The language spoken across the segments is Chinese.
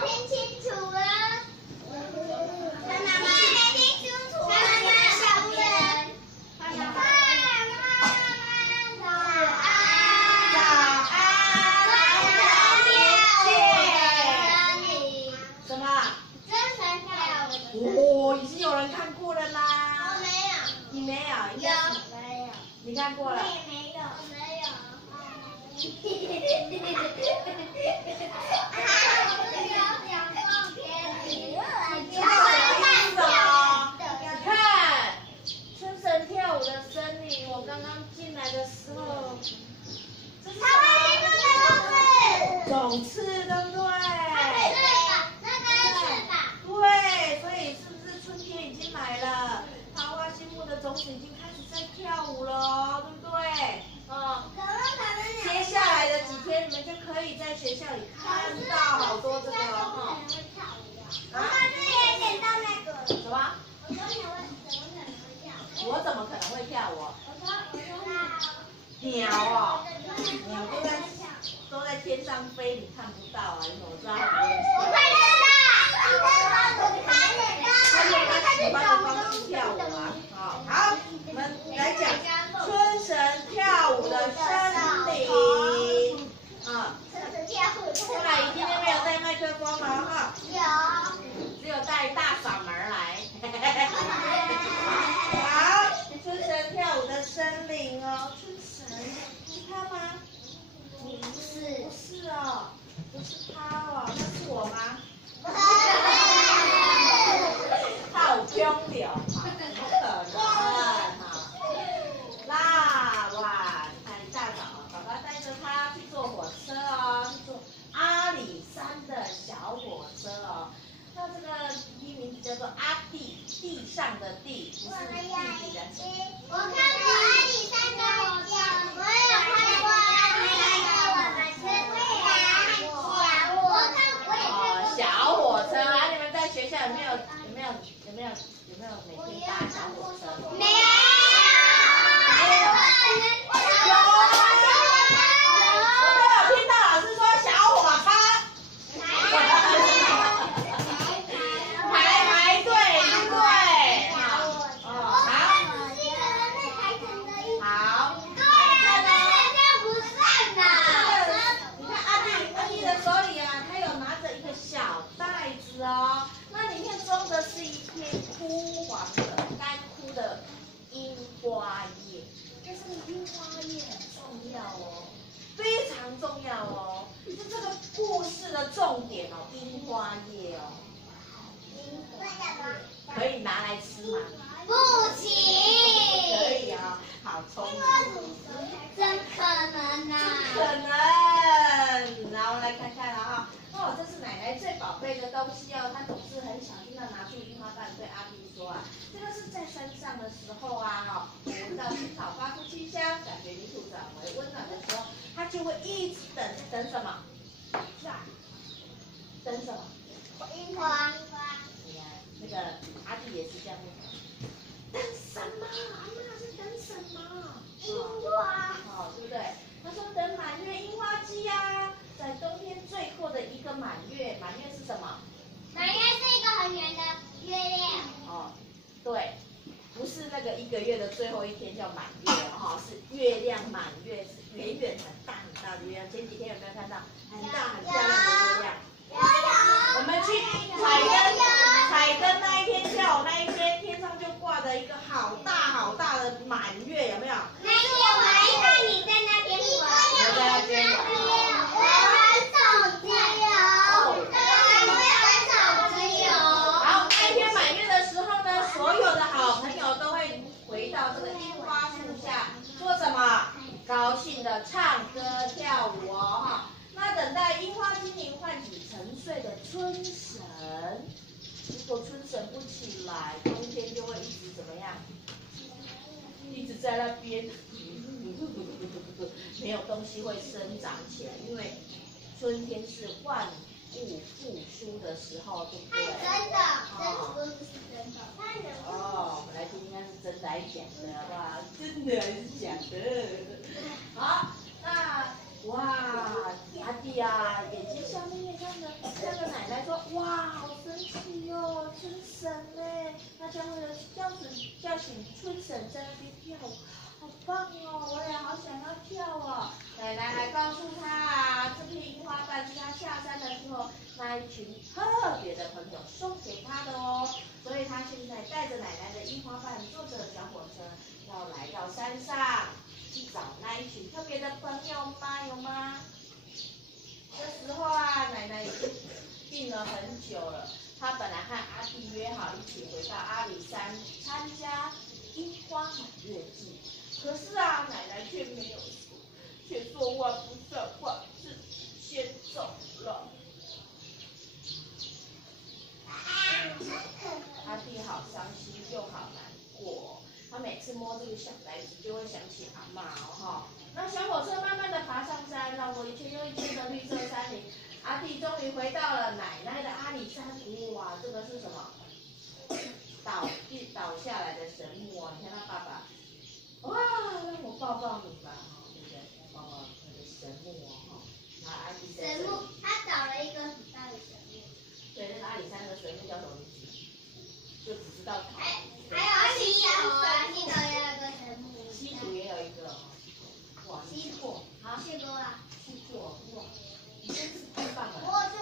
听清楚了。看妈妈，听清楚了。看妈妈，小人。看妈妈。早安。早安。什么？真神跳舞。哦，已经有人看过了啦。我没有。你没有？有。没有。你看过了？我也没有。我没有。看，春神跳舞的森林，我刚刚进来的时候，这是什么？种子，对不对？对，所以是不是春天已经来了？桃花心木的种子已经开始在跳舞了哦，对不对？接下来的几天，你们就可以在学校里看到好多这个哦。我上次也捡到那个。什么？我怎么可能会跳舞？鸟哦，鸟都在天上飞，你看不到啊？你怎么知道它不会跳？他用他喜欢的方式跳舞啊！好，我们来讲春神跳舞的森林啊。后来你今天没有带麦克风了哈？有。只有带大嗓门来。好，春神跳舞的森林哦，春神是他吗？不是哦，不是他哦，那是我吗？好凶的哦，不可能哈！那哇，看一大早，爸爸带着他去坐火车哦，去坐阿里山的小火车哦。那这个第一名字叫做阿地，地上的地，不是弟弟的。我看过阿里山的火车，我有看过阿里山的火车，我看过。小火车啊！你们在学校有没有每天搭小火车？没有。我听到老师说小火车。排队，对。好。好。对啊，这不算的。你看阿弟的手里啊，他有拿着一个小袋子哦，那里面装的是一片枯黄的、干枯的樱花叶。但是樱花叶很重要哦，非常重要哦，是这个故事的重点哦，樱花叶哦。可以拿来吃吗？不行。可以啊，好聪明。怎可能呢？可能。然后来看看了哈，哦，这是奶奶最宝贝的东西哦，她总是很小心的拿出樱花瓣对阿弟说啊，这个是在山上的时候啊，哈，闻到青草发出清香，感觉泥土转为温暖的时候，他就会一直等什么？等什么？樱花。那个阿弟也是这样问的。等什么？阿妈是等什么？樱花。哦，对不对？他说等满月樱花季呀，在冬天最后的一个满月，满月是什么？满月是一个很圆的月亮。哦，对，不是那个一个月的最后一天叫满月哦，是月亮满月，是圆圆很大很大的月亮。前几天有没有看到很大很漂亮的月亮？我们去采灯那一天，下午那一天，天上就挂着一个好大好大的满月，有没有？那天我还看你在那边玩。我在那边玩。我玩手机哦。好，那一天满月的时候呢，所有的好朋友都会回到这个樱花树下，做什么？高兴的唱歌跳舞哦，哈。那等待樱花精灵唤起沉睡的春神，如果春神不起来，冬天就会一直怎么样？一直在那边，没有东西会生长起来，因为春天是万物复苏的时候，对不对？真的，真的是真的。哦，我们来听听看是真的还是假的，好不好？真的还是假的？好，那哇，阿弟啊，眼睛笑眯眯看着奶奶说：“叫醒春婶在那边跳舞，好棒哦！我也好想要跳哦。奶奶还告诉他啊，这片樱花瓣是他下山的时候那一群特别的朋友送给他的哦，所以他现在带着奶奶的樱花瓣，坐着小火车要来到山上去找那一群特别的朋友吗？有吗？这时候啊，奶奶已经病了很久了。她本来和阿弟约好一起回到阿里山参加樱花满月祭，可是啊，奶奶却没有说，却说话不算话，自己先走了。阿弟好伤心又好难过，他每次摸这个小袋子，就会想起阿嬷哦哈。那小火车慢慢的爬上山，绕过一圈又一圈的绿色山林。阿弟终于回到了奶奶的阿里山，哇，这个是什么？倒下来的神木哦，你看他爸爸，哇，让我抱抱你吧，哈，对不对？抱抱那个神木哦，哈，然后阿弟神木，他找了一个很大的神木。对，那个阿里山的神木叫什么名字？就只知道草。还有西头啊，西头也有一个神木。西土也有一个，哇，西过，啊，去过啊。去过，哇。你真是太棒了！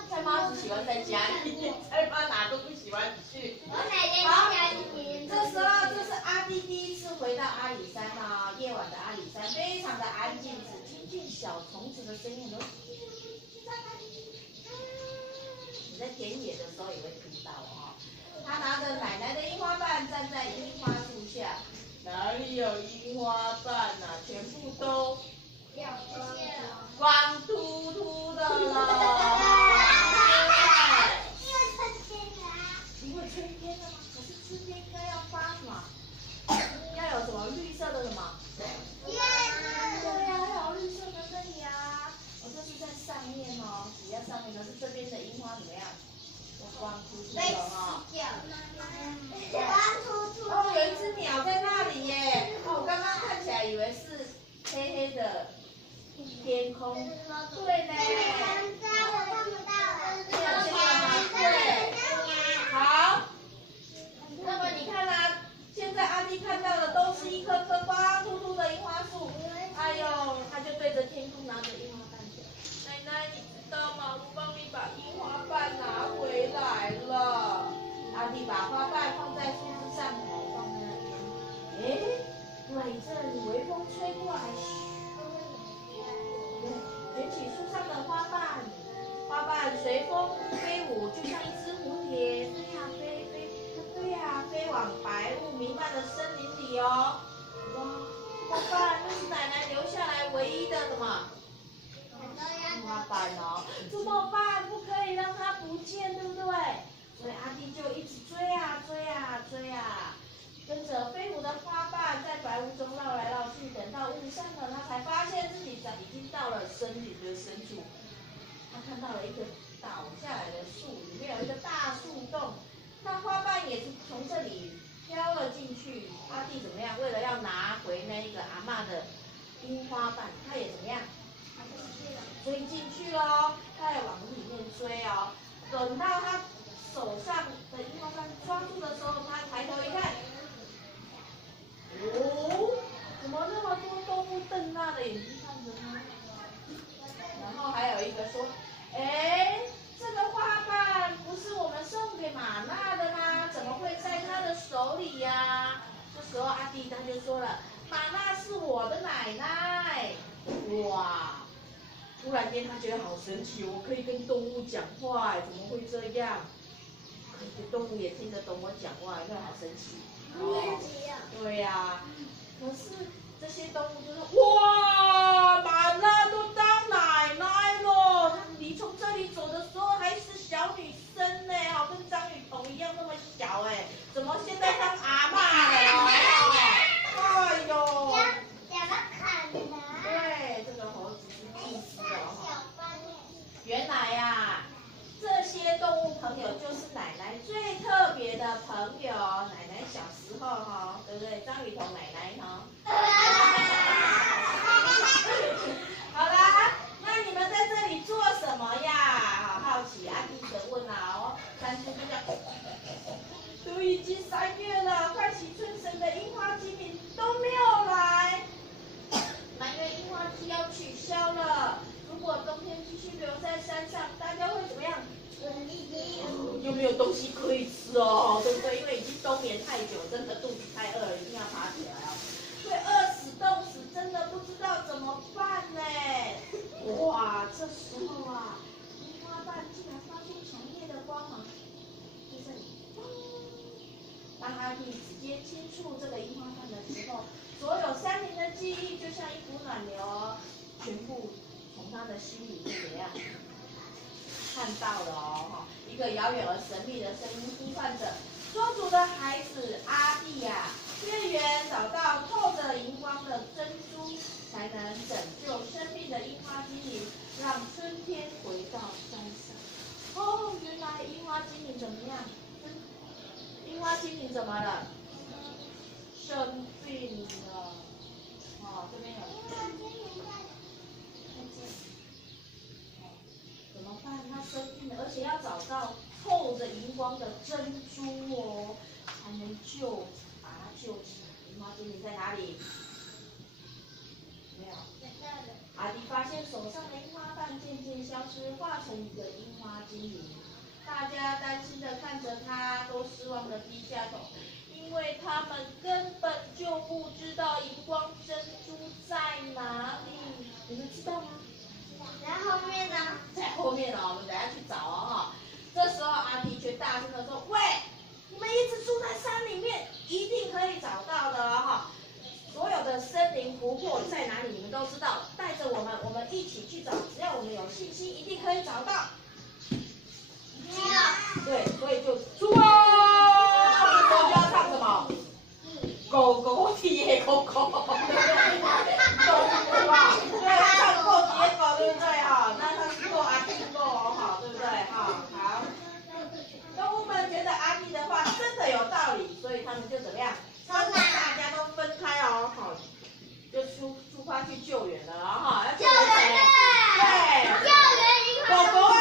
菜妈只喜欢在家里，菜妈哪都不喜欢去。我奶奶在家里。这时候这是阿弟第一次回到阿里山哦，夜晚的阿里山非常的安静，只听见小虫子的声音，你在田野的时候也会听到哦。他拿着奶奶的樱花瓣，站在樱花树下，哪里有樱花瓣啊？全部都。光秃秃的了，因为春天了吗？可是春天应该要发什么？要有什么绿色的什么？对呀，要有绿色的嫩芽。我这是在上面哦，比较上面的是这边的樱花怎么样？光秃秃的哈。哦，有一只鸟在那里耶！哦，我刚刚看起来以为是黑黑的。天空，对呢。看不到了。对，好。那么你看啊，现在阿弟看到的都是一颗颗光秃秃的樱花树。哎呦，他就对着天空拿着樱花瓣说：“奶奶，你知道吗？我帮你把樱花瓣拿回来了。”阿弟把花瓣放在树枝上头，放在那边。哎，突然一阵微风吹过来。卷起树上的花瓣，花瓣随风飞舞，就像一只蝴蝶，飞呀飞往白雾弥漫的森林里哦。哇，花瓣那是奶奶留下来唯一的什么？花瓣哦，怎么办？不可以让它不见，对不对？所以阿弟就一直追啊追啊追啊。跟着飞舞的花瓣在白雾中绕来绕去，等到雾散了，他才发现自己已经到了森林的深处。他看到了一个倒下来的树，里面有一个大树洞，那花瓣也是从这里飘了进去。阿弟怎么样？为了要拿回那个阿嬷的樱花瓣，他也怎么样？追进去喽，他也往里面追哦。等到他手上的樱花瓣抓住的时候，他抬头一看。哦，怎么那么多动物瞪大的眼睛看着他？然后还有一个说：“哎，这个花瓣不是我们送给玛娜的吗？怎么会在她的手里呀？”这时候阿弟他就说了：“玛娜是我的奶奶。”哇！突然间他觉得好神奇，我可以跟动物讲话，怎么会这样？动物也听得懂我讲话，那好神奇。哦，对呀，可是这些动物就说：“哇，玛娜都当奶奶了，你从这里走的时候还是小女生呢，好跟张雨桐一样那么小哎，怎么现在当阿嬷了？”哎呦，对，这个猴子是自私的哈。原来呀。这些动物朋友就是奶奶最特别的朋友，奶奶小时候哈，对不对？张雨桐奶奶哈。好啦，那你们在这里做什么呀？好好奇，阿弟的问啊哦，三只就这样，都已经3月了，快喜春神的樱花精灵都没有来，满月樱花季要取消了。如果冬天继续留在山上，大家会怎么样？又没有东西可以吃哦，对不对？因为已经冬眠太久，真的肚子太饿了，一定要爬起来哦。会饿死、冻死，真的不知道怎么办呢。哇，这时候啊，樱花瓣竟然发出强烈的光芒，就这里，当阿弟直接接触这个樱花瓣的时候，所有山林的记忆就像一股暖流哦，全部从他的心里面怎样？看到了哦，一个遥远而神秘的声音呼唤着庄主的孩子阿弟呀，越远找到透着荧光的珍珠，才能拯救生命的樱花精灵，让春天回到山上。哦，原来樱花精灵怎么样？樱花精灵怎么了？生病了。哦，这边有。怎么办？他生病了，而且要找到透着荧光的珍珠哦，才能把它救起来。樱花精灵在哪里？没有。阿迪发现手上的樱花瓣渐渐消失，化成一个樱花精灵。大家担心的看着他，都失望的低下头，因为他们根本就不知道荧光珍珠在哪里。你们知道吗？在后面呢？在后面哦，我们等下去找哦哈。这时候阿弟却大声的说：“喂，你们一直住在山里面，一定可以找到的哈。所有的森林湖泊在哪里，你们都知道。带着我们一起去找，只要我们有信心，一定可以找到。”对，所以就出啊！这时候就要唱什么？狗狗贴狗狗，对不对？狗吧，对，唱过贴狗，对不对哈？那他是过阿弟过哦，好，对不对哈？好。动物们觉得阿弟的话真的有道理，所以他们就怎么样？大家都分开哦，好，就出发去救援了哈。要救援谁？对，救援狗狗啊，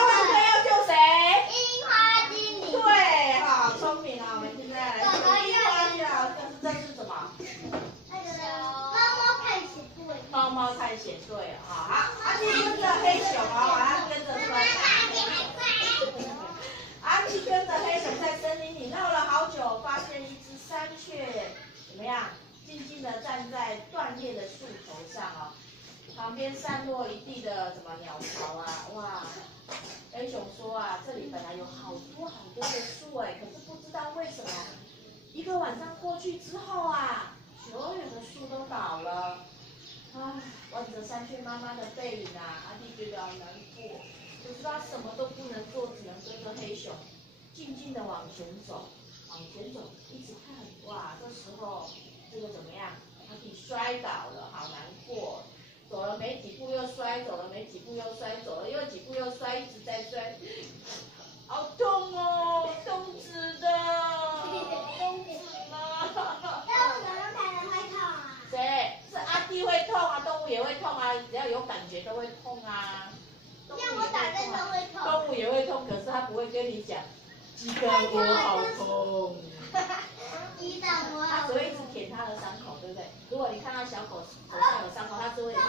要救谁？樱花精灵。对，好聪明啊！我们现在来说樱花精啊，这是什么？猫猫探险队啊，好，阿弟跟着黑熊啊，他跟着出来。阿弟跟着黑熊在森林里绕了好久，发现一只山雀怎么样？静静地站在断裂的树头上哦，旁边散落一地的什么鸟巢啊，哇！黑熊说啊，这里本来有好多好多的树哎，可是不知道为什么，一个晚上过去之后啊，所有的树都倒了。唉，望着山雀妈妈的背影啊，阿弟觉得好难过，可是他什么都不能做，只能跟着黑熊静静的往前走，一直看。哇，这时候这个怎么样？阿弟摔倒了，好难过。走了没几步又摔，走了没几步又摔，走了又几步又摔，一直在摔，好痛哦，痛死的，痛死了。谁？是阿弟会痛啊，动物也会痛啊，只要有感觉都会痛啊。像我打针都会痛。动物也会痛，可是它不会跟你讲，鸡蛋我好痛。鸡蛋我好痛。它只会一直舔它的伤口，对不对？如果你看到小狗手上有伤口，它是会一直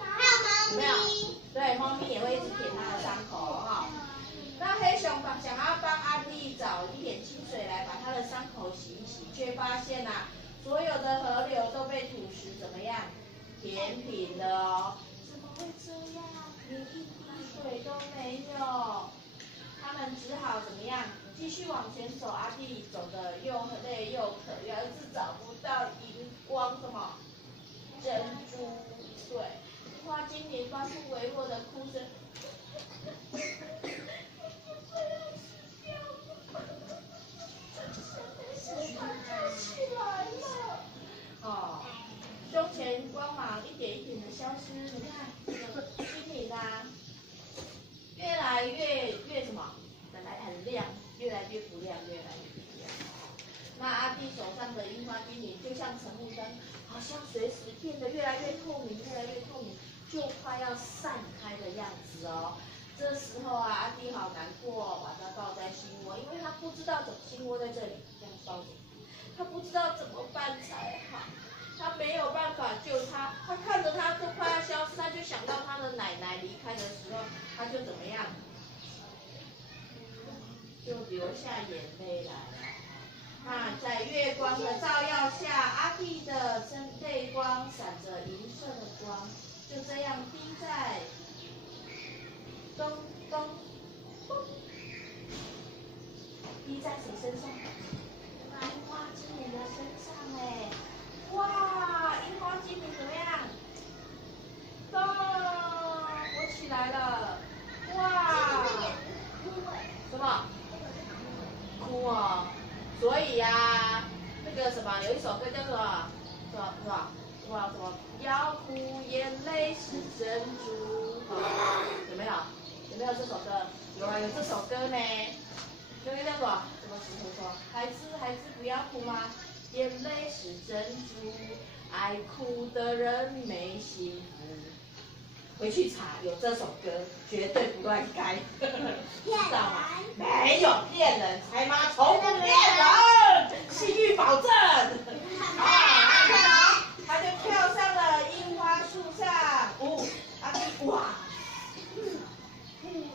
还有猫咪。对，猫咪也会一直舔它的伤口哈。那黑熊想要帮阿弟找一点清水来把他的伤口洗一洗，却发现啊，所有的河流都被土石怎么样填平了哦？怎么会这样？连一滴水都没有。他们只好怎么样？继续往前走。阿弟走得又累又渴，要是找不到荧光什么珍珠，对，樱花精灵发出微弱的哭声。起来了，哦，胸前光芒一点一点的消失，你看，精灵啊，越来越什么？本来很亮，越来越不亮，越来越不亮。那阿弟手上的樱花精灵就像晨雾灯，好像随时变得越来越透明，越来越透明，就快要散开的样子哦。这时候啊，阿弟好难过，把他抱在心窝，因为他不知道怎么心窝在这里，在抱着，他不知道怎么办才好，他没有办法救他，他看着他都快要消失，他就想到他的奶奶离开的时候，他就怎么样，就流下眼泪来了。那在月光的照耀下，阿弟的泪光闪着银色的光，就这样滴在咚咚咚，滴在谁身上？樱花精灵的身上哎！哇，樱花精灵怎么样？咚，我起来了！哇！什么？哭哦！所以呀，那个什么，有一首歌叫做什么？要哭眼泪是珍珠，有没有？有没有这首歌？有啊，有这首歌呢。那个叫做什么石头说？孩子不要哭吗？眼泪是珍珠，爱哭的人没幸福。回去查，有这首歌，绝对不乱改，知道吗？没有骗人，猜妈从不骗人，信誉保证。啊，你看啊，他就跳上了樱花树上，阿弟哇，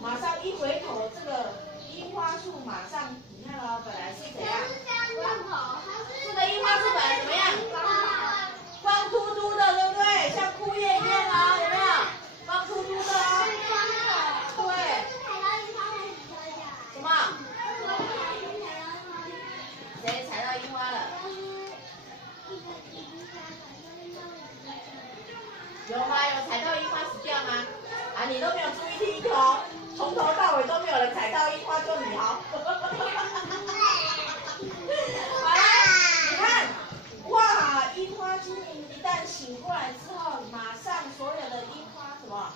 马上一回头，这个樱花树马上，你看哦，本来是怎样？这个樱花树本来怎么样？光秃秃的，对不对？像枯叶一样啊，有没有？光秃秃的哦。对。什么？谁踩到樱花了？有吗？有踩到樱花死掉吗？啊，你都没有注意听哦，从头到尾都没有人踩到樱花，就你哦。好啦，你看，哇，樱花精灵一旦醒过来之后，马上所有的樱花什么？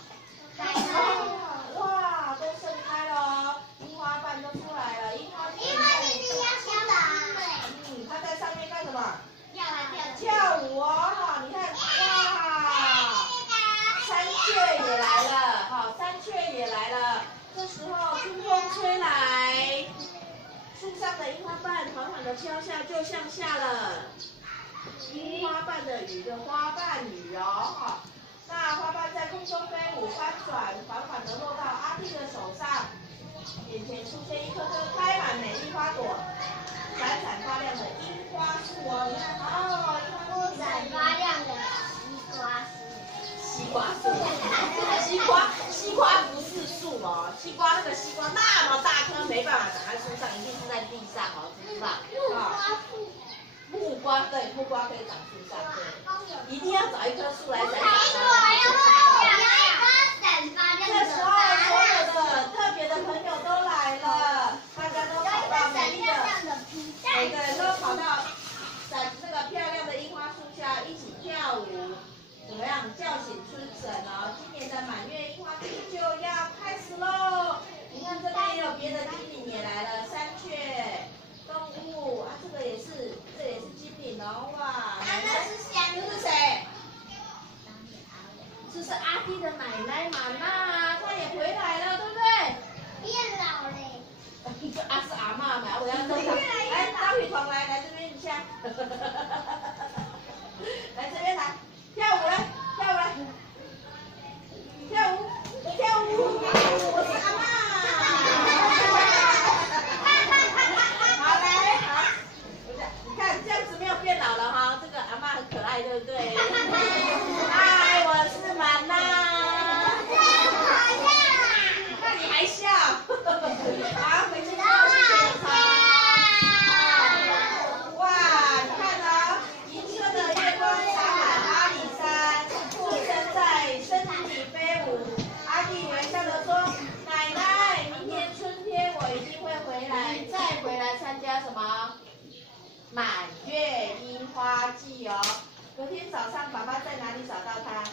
哇，都盛开了哦，樱花瓣都出来了，樱花精灵要香的。它在上面干什么？跳舞哦，哈，你看，哇，山雀也来了，好，山雀也来了。这时候春风吹来，树上的樱花瓣缓缓地飘下，就像下了樱花瓣的雨的花瓣雨哦，哈。那花瓣在空中飞舞翻转，缓缓地落到阿弟的手上，眼前出现一棵棵开满美丽花朵、闪闪发亮的樱花树哦，你看哦，樱花树闪发亮的西瓜树。西瓜不是树哦，西瓜那个西瓜那么大颗，没办法长在树上，一定是在地上哦，知不知道？木瓜对，木瓜可以长树上，对，一定要找一棵树来闪闪发亮。这时候所有的特别的朋友都来了，大家都跑到每个人都跑到这个漂亮的樱花树下一起跳舞，怎么样叫醒春神哦？今年的满月樱花季就要开始喽！你看这边也有别的精灵也来了，山雀、动物啊，这也是精灵哦，哇！这是谁？这是阿弟的奶奶玛娜，她也回来了，对不对？变老嘞。这是阿嬷嘛，我要坐上。来，张雨桐来这边一下。来这边来，跳舞来，跳舞，我是阿嬷。好来，好，你看这样子没有变老了哈，这个阿嬷很可爱，对不对？嗨，我是玛娜。那你还笑？好，回去教室检查。哇，你看哦，银色的月光洒满阿里山，树神在森林里飞舞。阿弟微笑地说：“奶奶，明年春天我一定会回来，再回来参加什么满月樱花季哦。”隔天早上，爸爸在哪里找到他？